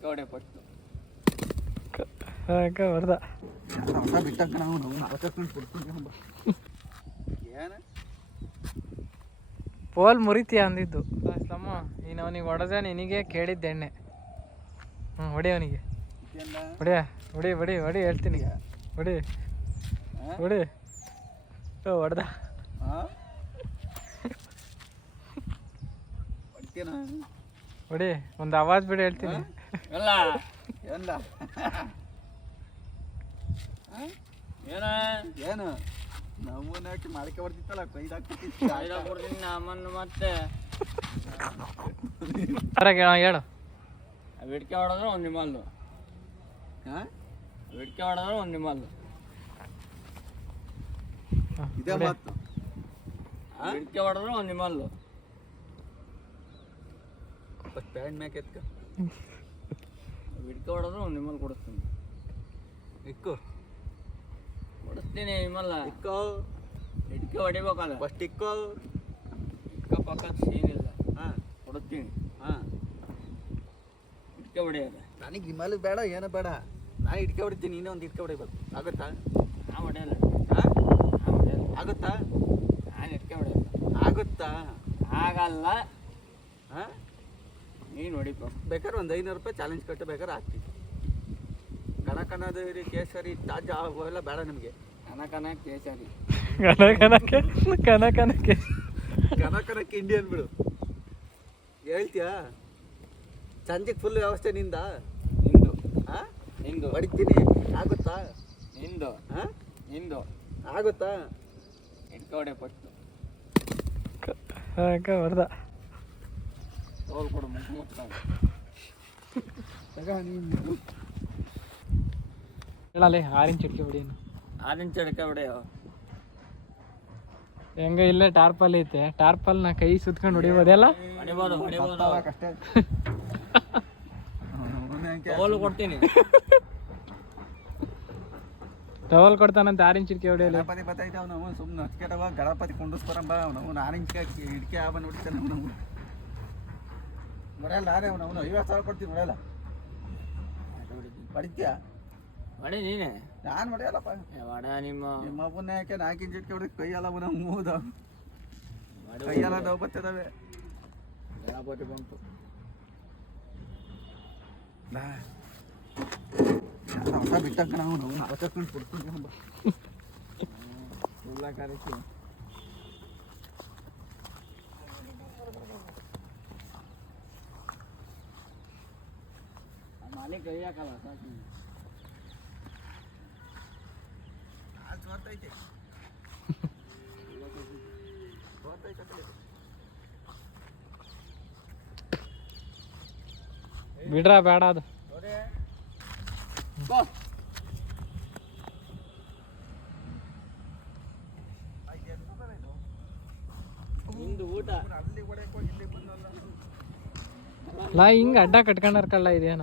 ಹಿಡ್ಕೊಡೆ ಪಟ್ಟು ಬಿಟ್ಟಂಕ ನಾವು ಏನು? ಪೋಲ್ ಮುರಿತೀಯ ಅಂದಿದ್ದು? ತಮ್ಮ ನೀನು ಅವನಿಗೆ ಹೊಡೆದ ನಿನಗೆ ಕೇಳಿದ್ದೆ ಎಣ್ಣೆ. ಹ್ಞೂ ಹೊಡಿ ಅವನಿಗೆ. ಹೊಡಿಯ ಹೊಡಿ ಹೊಡಿ ಹೊಡಿ ಹೇಳ್ತೀನಿ. ಹೊಡಿ. ಹೊಡಿ. ಹೊಡೆದ? ಹೊಡಿ ಒಂದು ಆವಾಜ್ ಬಿಡಿ ಹೇಳ್ತೀನಿ. ಎಲ್ಲ. ಏನ? ಏನು? ನಮ್ಮನ್ನ ಹಾಕಿ ಮಾಡ್ಕೆ ಬರ್ತಿತ್ತಲ್ಲ? ಕೊಡ್ತೀನಿ ನಮ್ಮನ್ನು ಮತ್ತೆ. ಹೇಳು. ಬಿಡ್ಕೆ ಹೊಡೆದ್ರೆ ಒಂದು ನಿಮ್ಮಲ್ಲು. ಹಾಂ? ಹಿಡ್ಕೆ ಹೊಡೆದ್ರೆ ಒಂದು ನಿಮ್ಮಲ್ಲು. ಬಿಡ್ಕೆ ಇದೇ. ಮಾತು. ಹೊಡೆದ್ರೆ ಒಂದು ನಿಮ್ಮಲ್ಲು. ಪ್ಯಾಂಟ್ ಮ್ಯಾಕ್ ಎತ್ಕ. ಹಿಡ್ಕೆ ಹೊಡೆದ್ರೆ ಒಂದು ನಿಮ್ಮಲ್ ಕೊಡಿಸ್ತೀನಿ. ಇಕ್ಕು ಕೊಡಿಸ್ತೀನಿ ನಿಮ್ಮಲ್ಲ. ಇಕ್ಕೋ ಹಿಡ್ಕೆ ಹೊಡಿಬೇಕಲ್ಲ. ಫಸ್ಟ್ ಇಕ್ಕೋ ಇಕ್ಕ ಪಕ್ಕ ಸೀನಿಲ್ಲ. ಹಾಂ. ಕೊಡಿಸ್ತೀನಿ. ಹಾಂ. ಹಿಡ್ಕೆ ಹೊಡೆಯೋದ ನನಗೆ ನಿಮ್ಮಲ್ಲಿ ಬೇಡ ಏನು ಬೇಡ. ನಾನು ಇಟ್ಕೆ ಹೊಡಿತೀನಿ ಇನ್ನೊಂದು ಒಂದು ಇಟ್ಕೆ ಹೊಡಿಬೇಕು. ಆಗುತ್ತಾ? ನಾ ಹೊಡೆಯಲ್ಲ. ಹಾಂ? ನಾ ಹೊಡೆಯಲ್ಲ. ಆಗುತ್ತಾ? ನಾನು ಹಿಡ್ಕೆ ಹೊಡೆಯಲ್ಲ. ಆಗುತ್ತಾ? ಆಗಲ್ಲ. ಹಾಂ? ನೀನು ಹೊಡಿತು ಬೇಕಾದ್ರೆ ಒಂದು ಐನೂರು ರೂಪಾಯಿ ಚಾಲೆಂಜ್ ಕಟ್ಟು ಬೇಕಾದ್ರೆ ಹಾಕ್ತೀವಿ ಕನಕನದ ಕೇಸರಿ ತಾಜಾ ಅವೆಲ್ಲ ಬೇಡ ನಿಮಗೆ. ಕನಕನ ಕೇಸರಿ. ಕನಕನಕ್ಕೆ ಕನಕನಕ್ಕೆ ಕನ ಕನಕ್ಕೆ ಕನಕನಕ್ಕೆ ಇಂಡಿಯನ್ ಬಿಡು. ಹೇಳ್ತೀಯಾ? ಸಂಜೆಗೆ ಫುಲ್ ವ್ಯವಸ್ಥೆ ನಿಂದ? ನಿಂದು. ಹಾಂ ನಿಂದು. ಹೊಡಿತೀನಿ. ಆಗುತ್ತಾ? ನಿಂದು. ಹಾಂ ನಿಂದು. ಆಗುತ್ತಾ? ಇಟ್ಕೋಡೆ ಪಟ್ಟು. ಫಸ್ಟು ಹೊಡೆದ ತೋಲ್ ಕೊಡು ಮುಖ ಮುಚ್ಕೊಂಡು ಹೇಳಲ್ಲಿ ಆರಿನ ಚಿಟ್ಕೆ ಹೊಡಿ ಆರೆಂಜ್ ಹಿಡ್ಕೆ ಬಿಡಿ ಹೆಂಗ ಇಲ್ಲೇ ಟಾರ್ಪಲ್ ಐತೆ ಟಾರ್ಪಲ್ನ ಕೈ ಸುತ್ಕೊಂಡು ಹೊಡಿಬೋದಲ್ಲ ತೋಲು ಕೊಡ್ತೀನಿ. ಟವಲ್ ಕೊಡ್ತಾನಂತ ಆರೆಂಜ್ ಚಿಟ್ಕೆ ಹೊಡಿಯಲಿ. ಗಣಪತಿ ಬತ್ತೈತೆ ಅವನು ಸುಮ್ಮನೆ ಗಣಪತಿ ಕುಂಡಿಸ್ಬರಂಬ ಅವನು ಆರೆಂಜ್ ಹಿಡ್ಕೆ ಆ ಬಂದು ಹೊಡಿತಾನೆ ನಾವು ನೋಡಲ್ಲ ನಾನೇ ಅವನು ಐವತ್ತು ಸಾವಿರ ಕೊಡ್ತೀನಿ ನೋಡಲ್ಲ. ಪಡಿತ್ಯಾ? ಹೊಡಿ ನೀನೆ. ನಾನು ಹೊಡೆಯಲ್ಲಪ್ಪ ಹೊಡ ನಿಮ್ಮ ನಿಮ್ಮ ಅಪ್ಪನ ಯಾಕೆ ನಾಲ್ಕು ಇಂಚ್ ಇಟ್ಕೆ ಹೊಡಿ ಕೈಯಲ್ಲ ಅವನ ಮೂದ. ಕೈಯಲ್ಲ ನೋವು ಬರ್ತದವೆ. ಗಣಪತಿ ಬಂತು. ಹೊಸ ಬಿಟ್ಟಂಕ ನಾವು ನಾವು ಅವತ್ತೊಂದು ಕೊಡ್ತೀನಿ ಕೈ ಹಾಕಲ್ಲ ಸಾಕಿ. ಬಿಡ್ರ ಬೇಡ ಅದು ಊಟ ಅಲ್ಲಿ ಹೋಗಿ ಅಡ್ಡ ಕಟ್ಕೊಂಡರ್ಕಲ್ಲ ಇದೇನ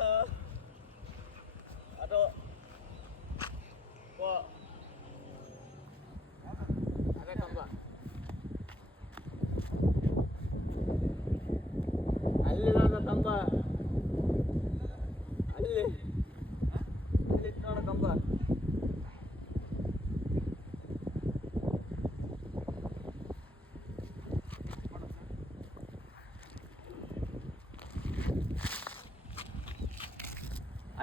ಅಲ್ಲಿ ಇರತ್ತ. ಅದು ಓ. ಅದೇ ಕಂಬ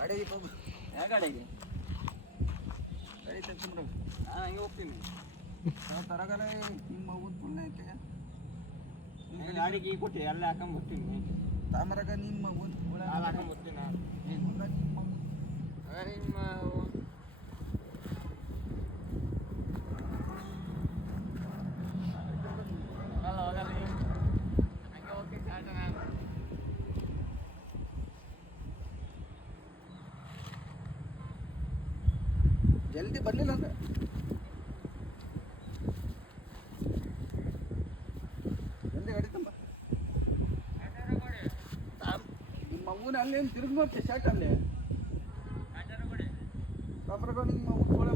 ಗಾಡಿಗೆ ಹೋಗು ಯಾವ ಕಡೆಗೆ? ಗಾಡಿ ತೆಗ್ಸ್ಬಿಡು ನಾನು ಹಂಗೆ ಹೋಗ್ತೀನಿ. ತರಗಲ ನಿಮ್ಮ ಊದ್ ಪುಣ್ಯಕ್ಕೆ ನೀನು ಗಾಡಿಗೆ ಕೊಟ್ಟು ಎಲ್ಲ ಹಾಕೊಂಡ್ ಬರ್ತೀನಿ ತಾಮರಗ ನಿಮ್ಮ ಊದ್ಕೊಳ್ಳ ಹಾಲು ಹಾಕೊಂಡ್ ಬರ್ತೀನಿ ನಾನು. ನಿಮ್ಮ ನಿಮ್ಮ ಹೋಗಲ್ಲ ಹೋಗಲ್ಲ ನೀವು. ಹಂಗೆ ಹೋಗ್ತೀನಿ ಸ್ಟಾರ್ಟ್ ನಾನು ಜಲ್ದಿ ಬರಲಿಲ್ಲ ಅಂದ್ರೆ? ಜಲ್ದಿ ತಾಮ್- ನಿಮ್ಮ ಅವ್ವನ ಅಲ್ಲೇನು ತಿರುಗಿ ನೋಡ್ತೀವಿ ಶರ್ಟ್ ಅಲ್ಲೇ? ನಿಮ್ಮ ಊದ್ಕೊಳ